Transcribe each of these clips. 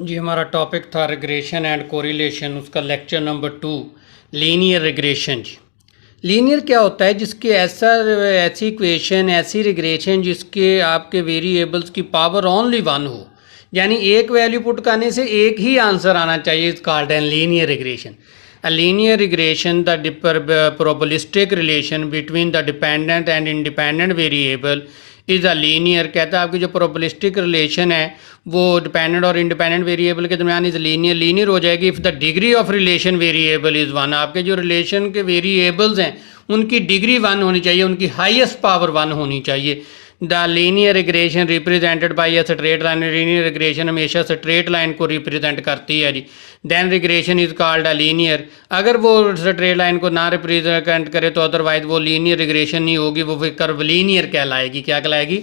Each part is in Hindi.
जी हमारा टॉपिक था रिग्रेशन एंड कोरिलेशन, उसका लेक्चर नंबर 2 लीनियर रिग्रेशन। जी लीनियर क्या होता है? जिसके ऐसी इक्वेशन, ऐसी रिग्रेशन जिसके आपके वेरिएबल्स की पावर ओनली वन हो, यानी एक वैल्यू पुट करने से एक ही आंसर आना चाहिए। इस called N linear regression. A linear regression, the probabilistic relation between the dependent and independent variable is a linear. कहता है आपकी जो प्रोबलिस्टिक रिलेशन है वो डिपेंडेंट और इंडिपेंडेंट वेरिएबल के दरमियान इज़ लीनियर। लीनियर हो जाएगी if the degree of relation variable is one. आपके जो रिलेशन के वेरिएबल्स हैं उनकी डिग्री वन होनी चाहिए, उनकी हाईएस्ट पावर वन होनी चाहिए। The linear regression represented by a straight line. Linear regression हमेशा स्ट्रेट लाइन को रिप्रेजेंट करती है जी। Then regression is called a linear. अगर वो स्ट्रेट लाइन को ना रिप्रेजेंट करे तो अदरवाइज वो लीनियर रिग्रेशन नहीं होगी, वो फिर कर्व लीनियर कहलाएगी। क्या कहलाएगी?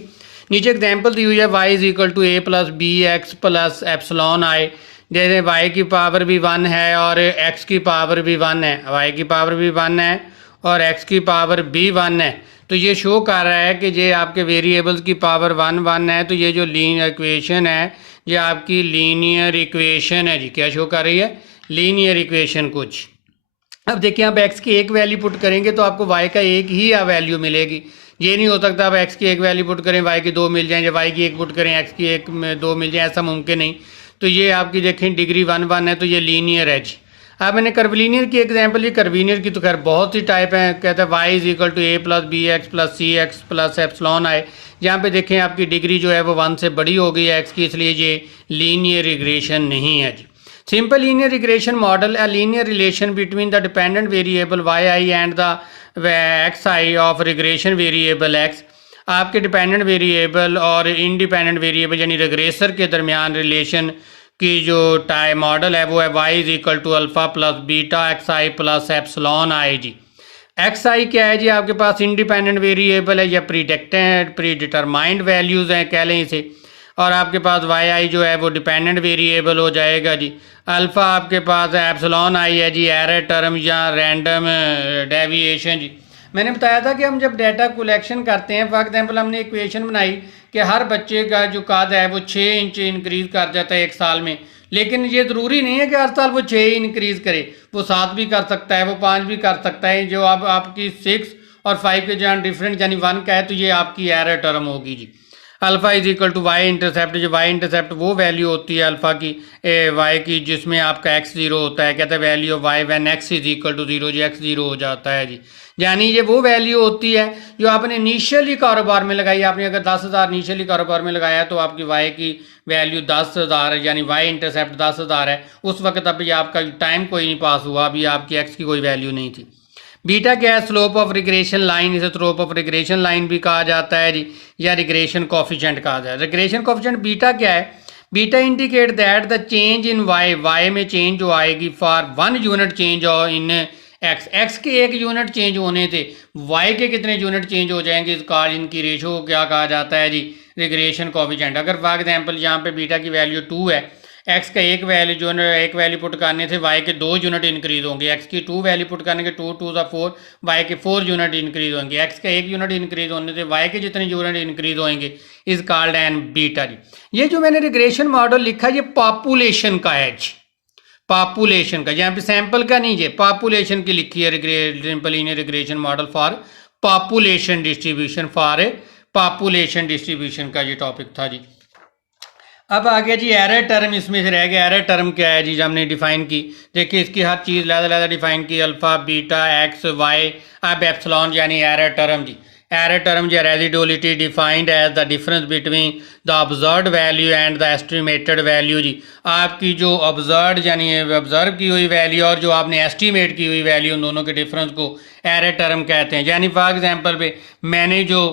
नीचे एग्जाम्पल दी हुई है y is equal to A plus B x plus epsilon I. जैसे y की पावर भी वन है और x की पावर भी वन है, y की पावर भी वन है और x की पावर भी वन है। तो ये शो कर रहा है कि ये आपके वेरिएबल्स की पावर वन वन है। तो ये जो लीनियर इक्वेशन है ये आपकी लीनियर इक्वेशन है जी। क्या शो कर रही है? लीनियर इक्वेशन कुछ। अब देखिए आप x की एक वैल्यू पुट करेंगे तो आपको y का एक ही वैल्यू मिलेगी। ये नहीं हो सकता आप x की एक वैल्यू पुट करें y की दो मिल जाए, या y की एक पुट करें x की एक में दो मिल जाए, ऐसा मुमकिन नहीं। तो ये आपकी देखें डिग्री वन वन है, तो ये लीनियर है जी। अब मैंने कर्वलीनियर की एग्जांपल ली। कर्वीनियर की तो खैर बहुत सी टाइप है। कहता है y is equal to A plus B x plus C X plus epsilon I. यहाँ पे देखें आपकी डिग्री जो है वो वन से बड़ी हो गई है x की, इसलिए ये लीनियर रिग्रेशन नहीं है जी। Simple linear regression model a linear relation between the dependent variable yi and the xi of regression variable x। आपके डिपेंडेंट वेरिएबल और इंडिपेंडेंट वेरिएबल यानी रिग्रेसर के दरमियान रिलेशन की जो मॉडल है वो है y is equal to alpha plus beta X I plus epsilon I जी। एक्स आई क्या है जी? आपके पास इंडिपेंडेंट वेरिएबल है या प्रीडिटरमाइंड वैल्यूज़ हैं कह लें इसे। और आपके पास वाई आई जो है वो डिपेंडेंट वेरिएबल हो जाएगा जी। अल्फ़ा आपके पास है, एप्सिलॉन आई है जी एरर टर्म या रैंडम डेविएशन जी। मैंने बताया था कि हम जब डाटा कलेक्शन करते हैं, फॉर एग्जांपल हमने इक्वेशन बनाई कि हर बच्चे का जो कद है वो 6 इंच इंक्रीज़ कर जाता है एक साल में। लेकिन ये ज़रूरी नहीं है कि हर साल वो 6 इंक्रीज़ करे, वो 7 भी कर सकता है, वो 5 भी कर सकता है। जो अब आपकी 6 और 5 के जहाँ डिफरेंट यानी 1 का है तो ये आपकी एरर टर्म होगी जी। Alpha is equal to Y intercept. जो वाई इंटरसेप्ट वो वैल्यू होती है अल्फ़ा की वाई की जिसमें आपका एक्स ज़ीरो होता है। कहता है value of y when x is equal to zero, जी एक्स ज़ीरो हो जाता है जी। यानी ये वो वैल्यू होती है जो आपने इनिशियली कारोबार में लगाई। आपने अगर 10,000 इनिशियली कारोबार में लगाया तो आपकी वाई की वैल्यू 10,000 है, यानी वाई इंटरसेप्ट 10,000 है। उस वक्त अभी आपका टाइम कोई नहीं पास हुआ, अभी आपकी एक्स की कोई वैल्यू नहीं थी। बीटा क्या है? Slope of regression line. इसे स्लोप ऑफ रिग्रेशन लाइन भी कहा जाता है जी, या रिग्रेशन कॉफिशेंट कहा जाता है। रिग्रेशन कॉफिशेंट बीटा क्या है? Beta indicate that the change in y में चेंज जो आएगी for one unit change in x के एक यूनिट चेंज होने से वाई के कितने यूनिट चेंज हो जाएंगे, इस कार इनकी रेशो को क्या कहा जाता है जी? Regression coefficient. अगर फॉर एग्जाम्पल यहाँ पे बीटा की वैल्यू 2 है, एक्स का एक वैल्यू जो एक वैल्यू पुट करने से वाई के 2 यूनिट इंक्रीज होंगे। एक्स की 2 वैल्यू पुट करने के 2 2 4, वाई के 4 यूनिट इंक्रीज होंगे। एक्स का एक यूनिट इंक्रीज होने से वाई के जितने यूनिट इंक्रीज होंगे इज कॉल्ड एन बीटा जी। ये जो मैंने रिग्रेशन मॉडल लिखा ये पॉपुलेशन का है जी, पॉपुलेशन का। यहाँ पे सैंपल का नहीं है, पॉपुलेशन की लिखी है simple in regression model for population distribution, for population distribution का ये टॉपिक था जी। अब आ गया जी एरर टर्म, इसमें से रह गया एरर टर्म क्या है जी, हमने डिफाइन की। देखिए इसकी हर चीज़ लहदा डिफाइन की, अल्फ़ा बीटा एक्स वाई। अब एप्सिलॉन यानी एरर टर्म जी। एरर टर्म जो residuality defined as the difference between the observed value and the estimated value जी। आपकी जो ऑब्जर्व्ड यानी ऑब्जर्व की हुई वैल्यू और जो आपने एस्टिमेट की हुई वैल्यू, उन दोनों के डिफरेंस को एरर टर्म कहते हैं। यानी फॉर एग्जांपल पे मैंने जो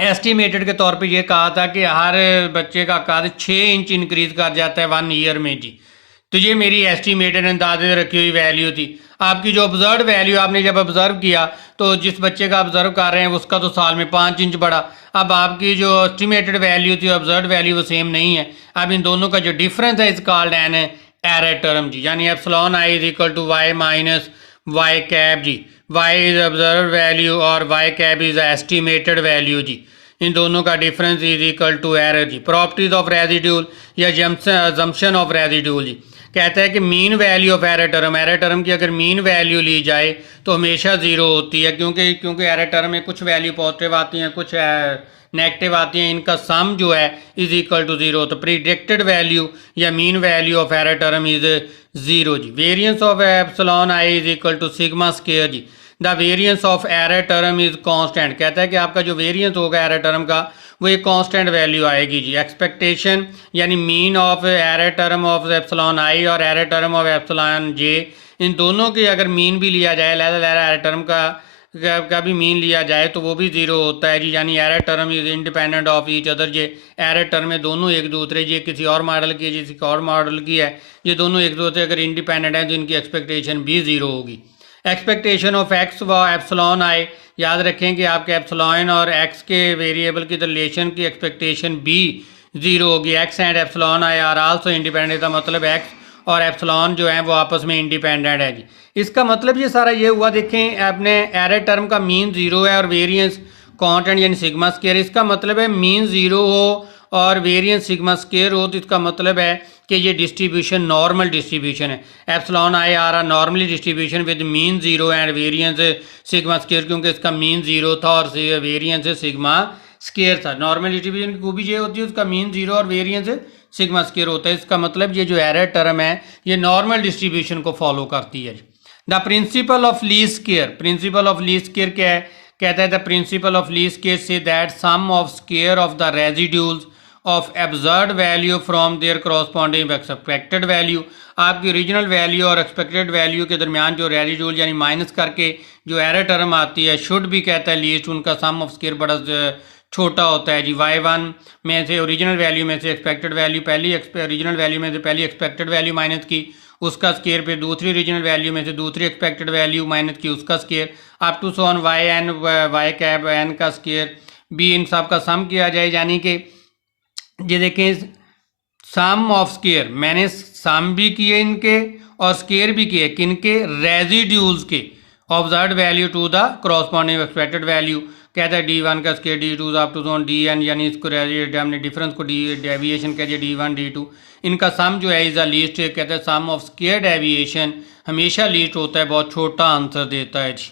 एस्टिमेटेड के तौर पे ये कहा था कि हर बच्चे का कद 6 इंच इंक्रीज कर जाता है 1 ईयर में जी। तो ये मेरी एस्टिमेटेड अंदाजे रखी हुई वैल्यू थी। आपकी जो ऑब्जर्व वैल्यू आपने जब ऑब्जर्व किया तो जिस बच्चे का ऑब्जर्व कर रहे हैं उसका तो साल में 5 इंच बढ़ा। अब आपकी जो एस्टिमेटेड वैल्यू थी ऑब्जर्व वैल्यू वो सेम नहीं है। अब इन दोनों का जो डिफरेंस है is called an error term जी। यानी epsilon I is equal to Y minus Y cap जी। वाई इज ऑब्जर्व वैल्यू और Y cap is estimated value जी। इन दोनों का difference is equal to error जी। प्रॉपर्टीज ऑफ रेजिड्यूल या जम्पशन ऑफ रेजिड्यूल जी, कहता है कि mean value of error term की अगर मीन वैल्यू ली जाए तो हमेशा ज़ीरो होती है, क्योंकि एरर टर्म में कुछ वैल्यू पॉजिटिव आती हैं, कुछ नेगेटिव आती हैं, इनका सम जो है इज इक्वल टू ज़ीरो। तो प्रिडिक्टेड वैल्यू या mean value of error term is zero जी। Variance of epsilon I is equal to sigma square जी। The variance of error term is constant, कहता है कि आपका जो वेरिएंस होगा एरर टर्म का वो एक कांस्टेंट वैल्यू आएगी जी। एक्सपेक्टेशन यानी mean of error term of epsilon I और error term of epsilon J, इन दोनों की अगर मीन भी लिया जाए, लहरा एरर टर्म का भी मीन लिया जाए तो वो भी ज़ीरो होता है जी। यानी error term is independent of each other. ये एरर टर्म में दोनों एक दूसरे, ये किसी और मॉडल की है, किसी और मॉडल की है, ये दोनों एक दूसरे अगर इंडिपेंडेंट है तो इनकी एक्सपेक्टेशन भी ज़ीरो होगी। एक्सपेक्टेशन ऑफ एक्स व एप्सिलॉन आई, याद रखें कि आपके एप्सिलॉन और एक्स के वेरिएबल की रिलेशन की एक्सपेक्टेशन भी ज़ीरो होगी। X and epsilon i are also independent, का मतलब एक्स और एप्सिलॉन जो है वो आपस में इंडिपेंडेंट है जी। इसका मतलब ये सारा ये हुआ, देखें अपने एरर टर्म का मीन ज़ीरो है और वेरिएंस कांस्टेंट यानी सिग्मा स्क्वायर। इसका मतलब है मीन ज़ीरो हो और वेरिएंस सिग्मा स्क्वायर हो तो इसका मतलब है कि ये डिस्ट्रीब्यूशन नॉर्मल डिस्ट्रीब्यूशन है। Epsilon i are are normally distribution with mean zero and variance sigma square, क्योंकि इसका मीन ज़ीरो था और वेरिएंस सिग्मा स्क्वायर था। नॉर्मल डिस्ट्रीब्यूशन की खूबी ये होती है उसका मीन ज़ीरो और वेरिएंस सिग्मा स्क्वायर होता है। इसका मतलब ये जो एरर टर्म है ये नॉर्मल डिस्ट्रीब्यूशन को फॉलो करती है। The principle of least square, principle of least square क्या है, कहता है the principle of least square says that sum of square of the residuals of observed value from their corresponding expected value, आपकी ओरिजिनल वैल्यू और एक्सपेक्टेड वैल्यू के दरमियान जो रेजिड्यूल यानी माइनस करके जो एरर टर्म आती है, शुड भी कहता है लीस्ट, उनका सम ऑफ स्क्वायर बड़ा छोटा होता है जी। y1 में से ओरिजिनल वैल्यू में से एक्सपेक्टेड वैल्यू, पहली ओरिजिनल वैल्यू में से पहली एक्सपेक्टेड वैल्यू माइनस की उसका स्केयर, पे दूसरी ओरिजिनल वैल्यू में से दूसरी एक्सपेक्टेड वैल्यू माइनस की उसका square, up to so on y n y cap n का स्केयर बी, इन सब का सम किया जाए। यानी कि ये देखें सम ऑफ स्केयर, मैंने सम भी किए इनके और स्केयर भी किए किनके, रेजिड्यूल्स के, observed value to the corresponding expected value, कहता है D1 का स्केयर D2 अप टू जोन DN, यानी इसको हमने डिफरेंस को डेविएशन कह दिया D1 D2, इनका सम जो है इज अ लीस्ट, कहते हैं सम ऑफ स्केयर डेविएशन हमेशा लीस्ट होता है, बहुत छोटा आंसर देता है जी।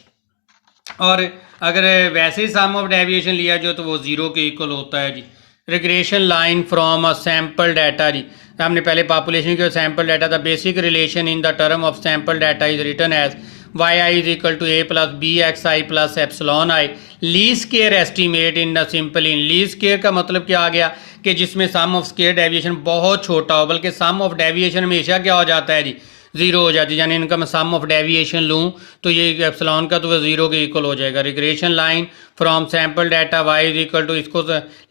और अगर वैसे ही सम ऑफ डेविएशन लिया जाए तो वो ज़ीरो के इक्वल होता है जी। Regression line from a sample data जी, हमने पहले पॉपुलेशन के सैम्पल डाटा था। Basic relation in the term of sample data is written as Y I is equal to A plus B X I plus epsilon I. Least square estimate in the simple in, least square का मतलब क्या आ गया कि जिसमें सम ऑफ स्क्वायर डेविएशन बहुत छोटा हो, बल्कि सम ऑफ डेविएशन हमेशा क्या हो जाता है जी, ज़ीरो हो जाती है। यानी इनका मैं सम ऑफ डेविएशन लूँ तो ये एप्सिलॉन का तो वह ज़ीरो के इक्वल हो जाएगा। Regression line from sample data y is equal to, इसको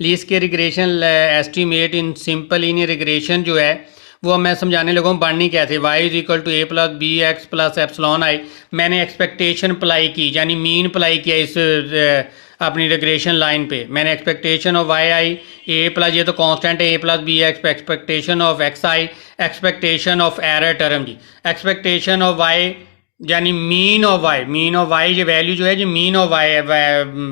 लीस्ट के regression estimate in simple in regression जो है वो मैं समझाने लगा हूँ बढ़नी कैसे। Y is equal to A plus B x plus epsilon i, मैंने एक्सपेक्टेशन अप्लाई की यानी मीन अप्लाई किया इस अपनी रिग्रेशन लाइन पे। मैंने expectation of y i a plus, ये तो कांस्टेंट है, a plus B x, expectation of x i, expectation of error term जी, एक्सपेक्टेशन ऑफ वाई यानी mean of y, mean of y ये वैल्यू जो है जी मीन ऑफ वाई,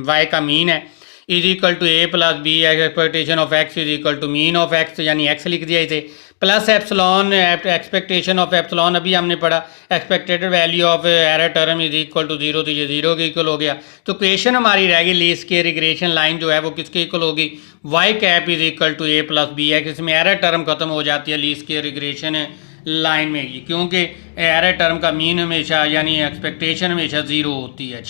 वाई का मीन है, is equal to A plus B x, expectation of x is equal to mean of x यानी एक्स लिख दिया इसे, plus epsilon, expectation of epsilon अभी हमने पढ़ा, expected value of error term is equal to zero, तो ये ज़ीरो के इक्वल हो गया। तो क्वेश्चन हमारी रहेगी लीस्ट के रिग्रेशन लाइन जो है वो किसके इक्वल होगी, y cap is equal to A plus B x. इसमें एरर टर्म खत्म हो जाती है लीस्ट के रिग्रेशन लाइन में ही, क्योंकि एरर टर्म का मीन हमेशा यानी एक्सपेक्टेशन हमेशा ज़ीरो होती है।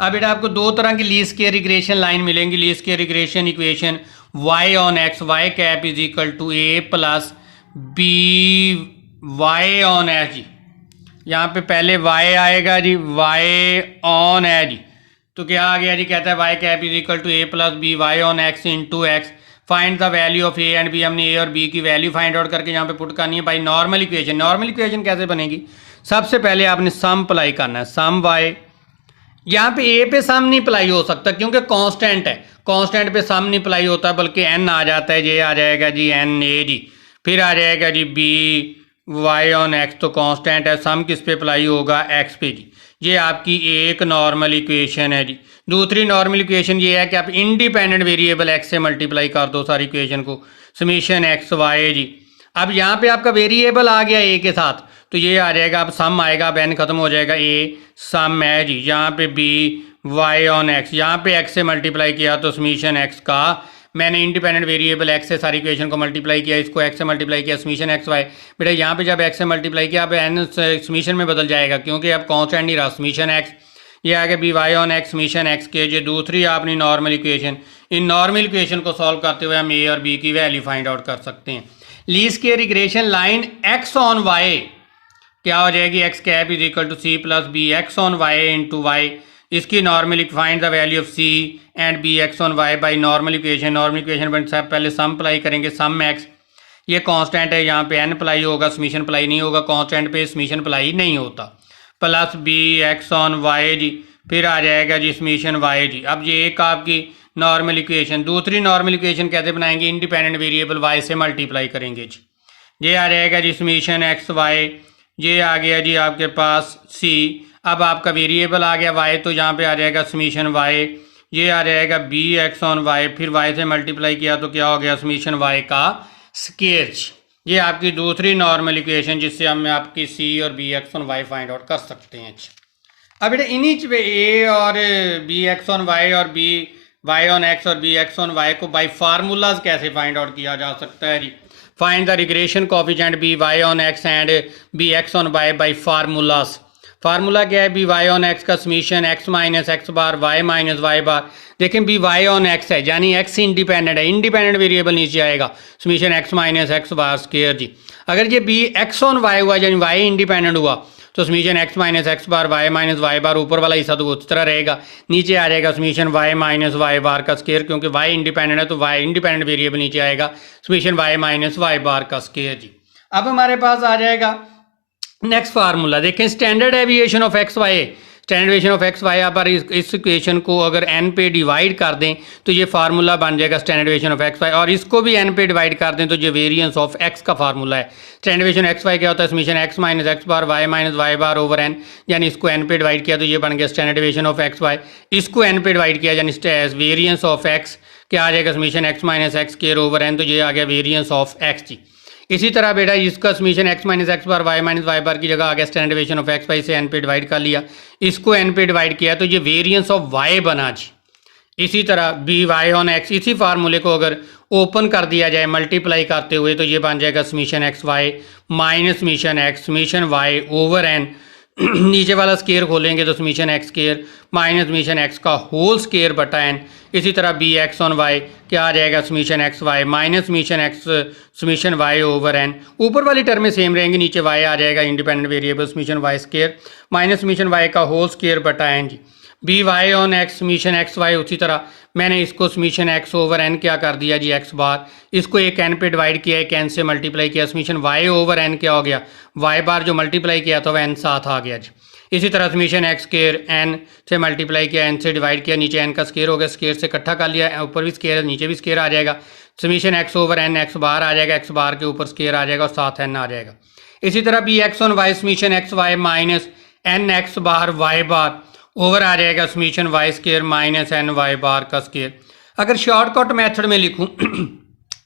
अब बेटा आपको दो तरह की लीस्ट के रिग्रेशन लाइन मिलेंगी। लीस्ट के regression equation y on x, y cap is equal to A plus b y on h जी, यहाँ पे पहले वाई आएगा जी, वाई ऑन एच जी, तो क्या आ गया जी, कहता है y cap is equal to A plus b y on x into x, find the value of a and b, हमने ए और बी की वैल्यू फाइंड आउट करके यहाँ पे पुट करनी है by normal equation. Normal equation कैसे बनेगी, सबसे पहले आपने सम अप्लाई करना है, सम वाई, यहाँ पे ए पे सम नहीं अप्लाई हो सकता क्योंकि कांस्टेंट है, कांस्टेंट पे सम नहीं अप्लाई होता बल्कि एन आ जाता है, ये आ जाएगा जी एन ए जी, फिर आ जाएगा जी बी वाई ऑन एक्स, तो कांस्टेंट है, सम किस पे अप्लाई होगा, एक्स पे जी। ये आपकी एक नॉर्मल इक्वेशन है जी। दूसरी नॉर्मल इक्वेशन ये है कि आप इंडिपेंडेंट वेरिएबल एक्स से मल्टीप्लाई कर दो सारी इक्वेशन को, समीशन एक्स वाई जी। अब यहाँ पे आपका वेरिएबल आ गया ए के साथ, तो ये आ जाएगा, अब सम आएगा, अब एन खत्म हो जाएगा, ए सम है जी। यहाँ पे बी वाई ऑन एक्स, यहाँ पे एक्स से मल्टीप्लाई किया तो समीशन एक्स का, मैंने इंडिपेंडेंट वेरिएबल एक्स से सारी इक्वेशन को मल्टीप्लाई किया, इसको एक्स से मल्टीप्लाई किया, समीशन एक्स वाई। बेटा यहाँ पे जब एक्स से मल्टीप्लाई किया अब एन समीशन में बदल जाएगा, क्योंकि अब कॉन्स्टेंट नहीं रहा, समीशन एक्स। ये आ गया b y on x summation x के। ये दूसरी आपने नॉर्मल इक्वेशन, इन नॉर्मल इक्वेशन को सॉल्व करते हुए हम ए और बी की वैल्यू फाइंड आउट कर सकते हैं। Least square regression line x on y क्या हो जाएगी, x cap is equal to c plus B x on y into y. इसकी normal find the value of c and b x on y by normal equation. Normal equation बन सब पहले सम अप्लाई करेंगे, सम एक्स, ये कांस्टेंट है, यहाँ पे एन अप्लाई होगा, समीशन अप्लाई नहीं होगा, कांस्टेंट पे समीशन अप्लाई नहीं होता, plus B x on y जी, फिर आ जाएगा जी समीशन वाई जी। अब ये एक आपकी नॉर्मल इक्वेशन। दूसरी नॉर्मल इक्वेशन कैसे बनाएंगे, इंडिपेंडेंट वेरिएबल वाई से मल्टीप्लाई करेंगे जी। ये आ जाएगा जी समीशन एक्स वाई, ये आ गया जी आपके पास सी। अब आपका वेरिएबल आ गया वाई, तो यहाँ पे आ जाएगा समीशन वाई, ये आ जाएगा बी एक्स ऑन वाई, फिर वाई से मल्टीप्लाई किया तो क्या हो गया, समीशन वाई का स्क्वायर। ये आपकी दूसरी नॉर्मल इक्वेशन, जिससे हम आपकी सी और b x on y find out कर सकते हैं। अब बेटा इन्हीं पे ए और बी एक्स ऑन वाई और बी वाई ऑन एक्स और बी एक्स ऑन वाई को बाई फार्मूलाज कैसे फाइंड आउट किया जा सकता है जी। Find the regression coefficient b y on x and b x on y by formulas. Formula क्या है, बी वाई ऑन एक्स का summation x minus x bar y minus y बार। देखें बी वाई ऑन एक्स है, यानी एक्स इंडिपेंडेंट है, इंडिपेंडेंट वेरिएबल नीचे आएगा, summation x minus x bar square जी। अगर ये बी एक्स ऑन वाई हुआ यानी वाई इंडिपेंडेंट हुआ तो summation x minus x bar y minus y बार, ऊपर वाला हिस्सा तो उस तरह रहेगा, नीचे आ जाएगा summation y minus y bar का स्क्वायर, क्योंकि वाई इंडिपेंडेंट है तो वाई इंडिपेंडेंट वेरिएबल नीचे आएगा, summation y minus y bar का स्क्वायर जी। अब हमारे पास आ जाएगा नेक्स्ट फार्मूला। देखें standard deviation of x y, standard deviation of x y पर इस इक्वेशन को अगर एन पे डिवाइड कर दें तो ये फार्मूला बन जाएगा standard deviation of x y, और इसको भी एन पे डिवाइड कर दें तो ये वेरिएंस ऑफ एक्स का फार्मूला है। स्टैंडर्ड एविएशन एक्स वाई क्या होता है, summation x minus x bar y minus y bar over N, यानी इसको एन पे डिवाइड किया तो ये बन गया standard deviation of x y. इसको एन पे डिवाइड किया यानी वेरिएंस ऑफ एक्स क्या आ जाएगा, summation x minus x square over n, तो ये आ गया वेरिएंस ऑफ एक्स जी। इसी तरह बेटा इसका summation x minus x bar y minus y bar की जगह आ गया standard deviation of x y से एन पे डिवाइड कर लिया, इसको एन पे डिवाइड किया तो ये वेरिएंस ऑफ वाई बना जी। इसी तरह बी वाई ऑन एक्स, इसी फार्मूले को अगर ओपन कर दिया जाए मल्टीप्लाई करते हुए तो ये बन जाएगा summation x y minus summation x summation y over n, नीचे वाला स्केयर खोलेंगे तो summation x square minus summation x का होल स्केयर बटा एन। इसी तरह बी एक्स ऑन वाई क्या आ जाएगा, summation x y minus summation x summation y over n. ऊपर वाली टर्म में सेम रहेंगी, नीचे वाई आ जाएगा independent variable summation y square minus summation y का होल स्केयर बटा एन जी। B y on x summation x y, उसी तरह मैंने इसको समीशन एक्स ओवर एन क्या कर दिया जी एक्स बार, इसको एक एन पे डिवाइड किया, एक एन से मल्टीप्लाई किया, समीशन वाई ओवर एन क्या हो गया, वाई बार जो मल्टीप्लाई किया था वह एन साथ आ गया जी। इसी तरह समीशन एक्स स्केयर एन से मल्टीप्लाई किया, एन से डिवाइड किया, नीचे एन का स्केयर हो गया, स्केयर से इकट्ठा कर लिया, ऊपर भी स्केयर नीचे भी स्केयर आ जाएगा, summation x over n x bar आ जाएगा, एक्स बार के ऊपर स्केयर आ जाएगा और साथ एन आ जाएगा। इसी तरह b x on y summation x y minus n x bar y bar over आ जाएगा summation y square minus n y bar का स्केयर। अगर शॉर्टकट मेथड में लिखूं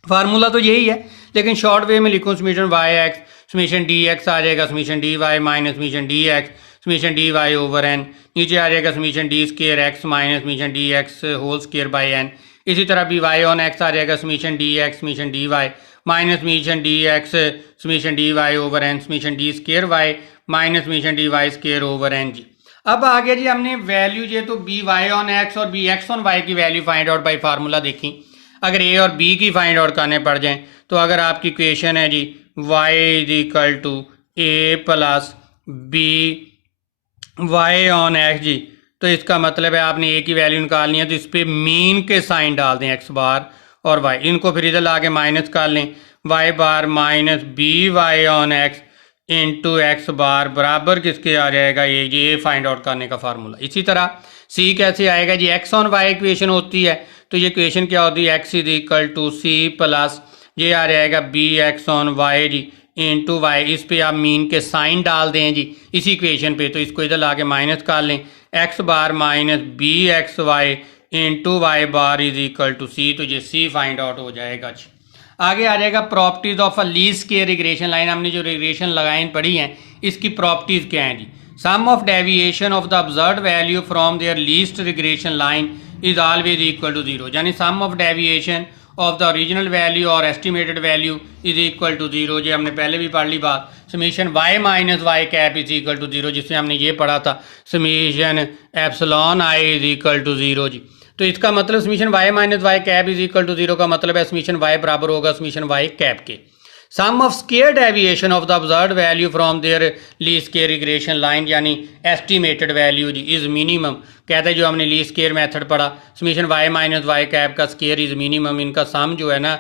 फार्मूला तो यही है, लेकिन शॉर्ट वे में लिखूं summation y x summation d x आ जाएगा summation d y minus summation d x summation d y over n, नीचे आ जाएगा summation d square x minus summation d x whole square by n. इसी तरह बी वाई ऑन एक्स आ जाएगा summation d x summation d y minus summation d x summation d y over n summation d square y minus summation d Y square over n जी। अब आ गया जी हमने वैल्यू जो तो बी वाई ऑन एक्स और बी एक्स ऑन वाई की value find out by formula देखी। अगर ए और बी की फाइंड आउट करने पड़ जाएं तो अगर आपकी इक्वेशन है जी Y is equal to A plus b y on x जी, तो इसका मतलब है आपने ए की वैल्यू निकालनी है तो इस पर मीन के साइन डाल दें एक्स बार और वाई, इनको फिर इधर ला के माइनस कर लें, y bar minus b y on x into x bar बराबर किसके आ जाएगा, ये फाइंड आउट करने का फार्मूला। इसी तरह सी कैसे आएगा जी, एक्स ऑन वाई इक्वेशन होती है तो ये इक्वेशन क्या होती है, x is equal to c plus ये आ जाएगा बी एक्स ऑन वाई जी इंटू वाई, इस पे आप मीन के साइन डाल दें जी इसी इक्वेशन पे, तो इसको इधर ला के माइनस कर लें, x bar minus b x y into y bar is equal to c, तो ये सी फाइंड आउट हो जाएगा जी। आगे आ जाएगा properties of a least square regression line. हमने जो रिग्रेशन लाइन पढ़ी हैं इसकी प्रॉपर्टीज क्या हैं जी। Sum of deviation of the observed value from their least regression line is always equal to zero, यानी sum of deviation of the original value और estimated value is equal to zero. जो हमने पहले भी पढ़ ली बात, summation y minus Y cap is equal to zero, जिसमें हमने ये पढ़ा था summation epsilon I is equal to zero जी। तो इसका मतलब summation y minus Y cap is equal to zero का मतलब है समीशन वाई बराबर होगा समीशन वाई कैप के। Sum of square deviation of the observed value from their least square regression line यानी एस्टिमेटेड वैल्यू जी इज मिनिमम। कहते हैं जो हमने लीस्ट स्क्वायर मेथड पढ़ा, summation y minus Y cap का स्क्वायर इज मिनिमम, इनका सम जो है ना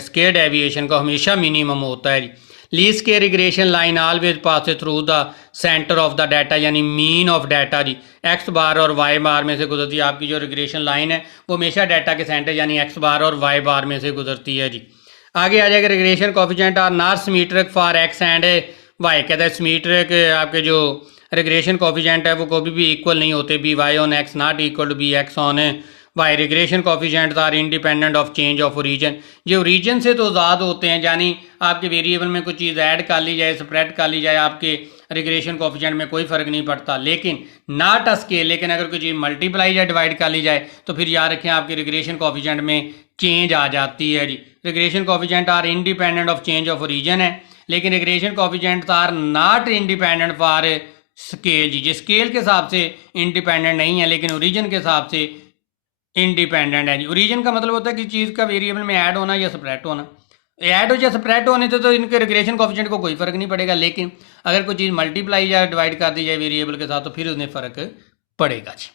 स्क्वायर डेविएशन का हमेशा मिनिमम होता है जी। Least square regression line always pass through the centre of the data यानी मीन ऑफ डाटा जी, एक्स बार और वाई बार में से गुजरती है। आपकी जो रिग्रेशन लाइन है वो हमेशा डाटा के सेंटर यानी एक्स बार और वाई बार में से गुजरती है जी। आगे आ जाएगा regression coefficient are not symmetric for x and y. कहता है सिमेट्रिक आपके जो रिग्रेशन कोफिशिएंट है वो कभी भी इक्वल नहीं होते, b y on x not equal to b x on y. Regression coefficients are independent of change of origin, ये ओरिजिन से तो आज़ाद होते हैं, यानी आपके वेरिएबल में कुछ चीज़ ऐड कर ली जाए स्प्रेड कर ली जाए आपके रिग्रेशन कोफिशिएंट में कोई फ़र्क नहीं पड़ता, लेकिन नॉट अ स्केल। लेकिन अगर कोई चीज़ मल्टीप्लाई या डिवाइड कर ली जाए तो फिर याद रखें आपके रिग्रेशन कोफिशिएंट में चेंज आ जाती है जी। Regression coefficient are independent of change of origin है, लेकिन regression coefficient are not independent for scale जी। स्केल के हिसाब से इंडिपेंडेंट नहीं है लेकिन ओरिजिन के हिसाब से इंडिपेंडेंट है जी। ओरिजिन का मतलब होता है कि चीज़ का वेरिएबल में ऐड होना या सब्ट्रैक्ट होना, ऐड हो या सब्ट्रैक्ट होने से तो इनके रिग्रेशन कोफिशिएंट को कोई फ़र्क नहीं पड़ेगा, लेकिन अगर कोई चीज़ मल्टीप्लाई या डिवाइड कर दी जाए वेरिएबल के साथ तो फिर उसमें फ़र्क पड़ेगा जी।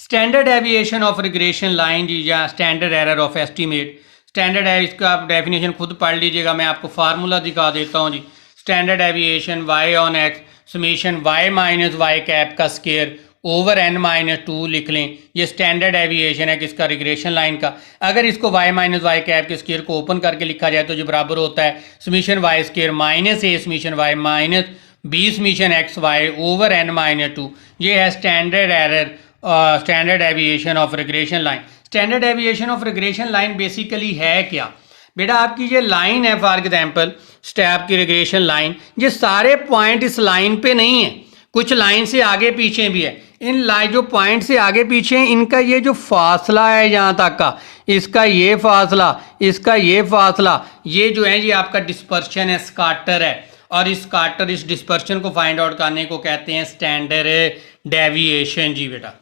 Standard deviation of regression line जी या standard error of estimate. Standard है, इसका आप डेफिनेशन खुद पढ़ लीजिएगा, मैं आपको फार्मूला दिखा देता हूँ जी। Standard deviation y on x summation y minus Y cap का square over n minus two लिख लें। ये स्टैंडर्ड डेविएशन है किसका, रिग्रेशन लाइन का। अगर इसको वाई माइनस वाई कैप के स्क्वायर को ओपन करके लिखा जाए तो जो बराबर होता है summation y square minus a summation y minus b summation x y over n minus two. ये है standard error standard deviation of regression line. Standard deviation of regression line basically है क्या बेटा, आपकी ये लाइन है फॉर एग्जांपल स्टेप की रिग्रेशन लाइन, ये सारे पॉइंट इस लाइन पे नहीं है, कुछ लाइन से आगे पीछे भी है। इन लाइन जो पॉइंट से आगे पीछे हैं इनका ये जो फासला है यहाँ तक का, इसका ये फासला, इसका ये फासला, ये जो है ये आपका डिस्पर्शन है, स्काटर है, और इस स्काटर इस डिस्पर्शन को फाइंड आउट करने को कहते हैं स्टैंडर्ड डेविएशन जी बेटा।